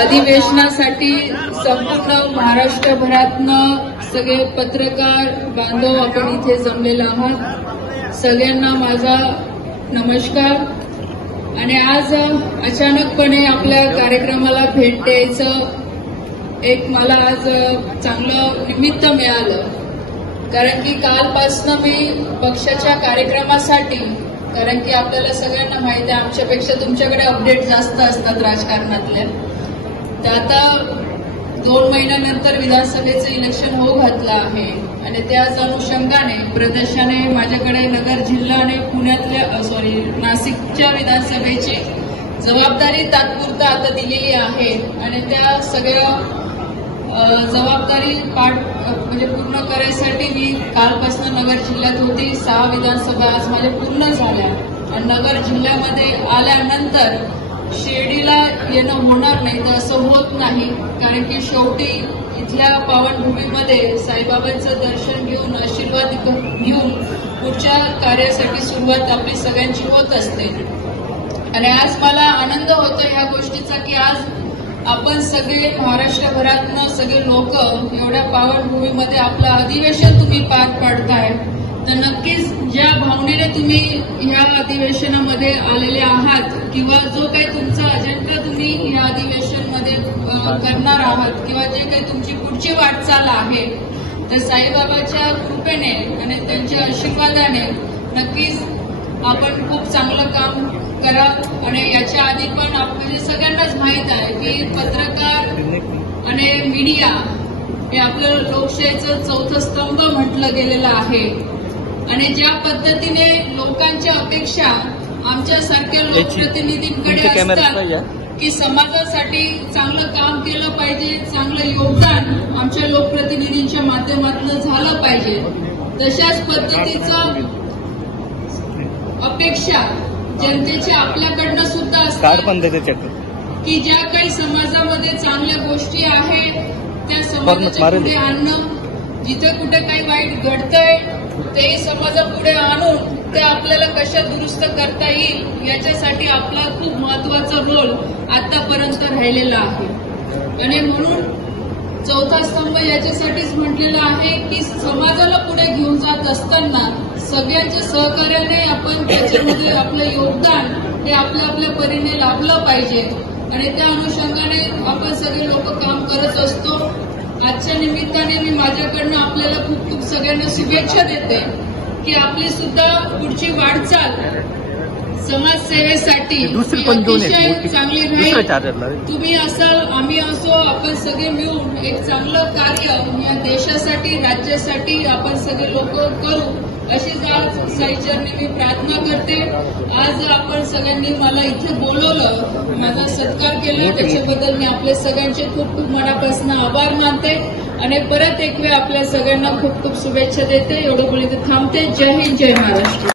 अधिवेशनासाठी संपूर्ण महाराष्ट्रभरातनं सगळे पत्रकार बांधव आपण इथे जमलेले आहात। सगळ्यांना माझा नमस्कार। आणि आज अचानकपणे आपल्या कार्यक्रमाला भेट द्यायचं एक मला आज चांगलं निमित्त मिळालं, कारण की कालपासून मी पक्षाच्या कार्यक्रमासाठी, कारण की आपल्याला सगळ्यांना माहिती आहे आमच्यापेक्षा तुमच्याकडे अपडेट जास्त असतात राजकारणातले, तर आता 2 महिन्यानंतर विधानसभेचं इलेक्शन होऊ घातलं आहे आणि त्याच अनुषंगाने प्रदेशाने माझ्याकडे नगर जिल्हा आणि पुण्यातल्या नाशिकच्या विधानसभेची जबाबदारी तात्पुरता आता दिलेली आहे आणि त्या सगळ्या जबाबदारी म्हणजे पूर्ण करायसाठी मी कालपासून नगर जिल्ह्यात होती। 6 विधानसभा आज माझ्या पूर्ण झाल्या आणि नगर जिल्ह्यामध्ये आल्यानंतर शिर्डीला येणं होणार नाही, तर असं होत नाही, कारण की शेवटी इथल्या पावनभूमीमध्ये साईबाबांचं दर्शन घेऊन आशीर्वाद घेऊन पुढच्या कार्यासाठी सुरुवात आपली सगळ्यांची होत असते। आणि आज मला आनंद होतो या गोष्टीचा की आज आपण सगळे महाराष्ट्रभरातनं सगळे लोक एवढ्या पावनभूमीमध्ये आपलं अधिवेशन तुम्ही पार पाडताय, तर नक्कीच ज्या भावनेने तुम्ही या अधिवेशनामध्ये आलेले आहात किंवा जो काही तुमचा अजेंडा तुम्ही या अधिवेशनमध्ये करणार आहात किंवा जे काही तुमची पुढची वाटचाल आहे, तर साईबाबाच्या कृपेने आणि त्यांच्या आशीर्वादाने नक्कीच आपण खूप चांगलं काम करा। आणि याच्या आधी पण म्हणजे सगळ्यांनाच माहीत आहे की पत्रकार आणि मीडिया हे आपलं लोकशाहीचं चौथं स्तंभ म्हटलं गेलेलं आहे आणि ज्या पद्धतीने लोकांच्या अपेक्षा आमच्यासारख्या लोकप्रतिनिधींकडे असतात की समाजासाठी चांगलं काम केलं पाहिजे, चांगलं योगदान आमच्या लोकप्रतिनिधींच्या माध्यमातून झालं पाहिजे, तशाच पद्धतीचं अपेक्षा जनतेच्या आपल्याकडनं सुद्धा असतात की ज्या काही समाजामध्ये चांगल्या गोष्टी आहेत त्या समाजाच्या पुढे आणणं, जिथे कुठे काही वाईट घडतंय ते समाजापुढे आणून ते आपल्याला कशा दुरुस्त करता येईल याच्यासाठी आपला खूप महत्वाचा रोल आतापर्यंत राहिलेला आहे। आणि म्हणून चौथा स्तंभ याच्यासाठीच म्हटलेला आहे की समाजाला पुढे घेऊन जात असताना सगळ्यांच्या सहकार्याने आपण त्याच्यामध्ये आपलं योगदान हे आपल्या परीने लाभलं पाहिजे आणि त्या अनुषंगाने आपण सगळे लोक काम करत असतो। आजच्या निमित्ताने मी माझ्याकडनं आपल्याला खूप खूप सगळ्यांना शुभेच्छा देते की आपली सुद्धा पुढची वाटचाल समाजसेवेसाठी अतिशय चांगली राहील। तुम्ही असाल, आम्ही असो, आपण सगळे मिळून एक चांगलं कार्य या देशासाठी, राज्यासाठी आपण सगळे लोक करू अशीच आज साईचरणी मी प्रार्थना करते। आज आपण सगळ्यांनी मला इथे बोलवलं, माझा सत्कार केला, त्याच्याबद्दल मी आपल्या सगळ्यांचे खूप खूप मनापासून आभार मानते आणि परत एक वेळ आपल्या सगळ्यांना खूप खूप शुभेच्छा देते। एवढं बोलते थांबते। जय हिंद, जय महाराष्ट्र।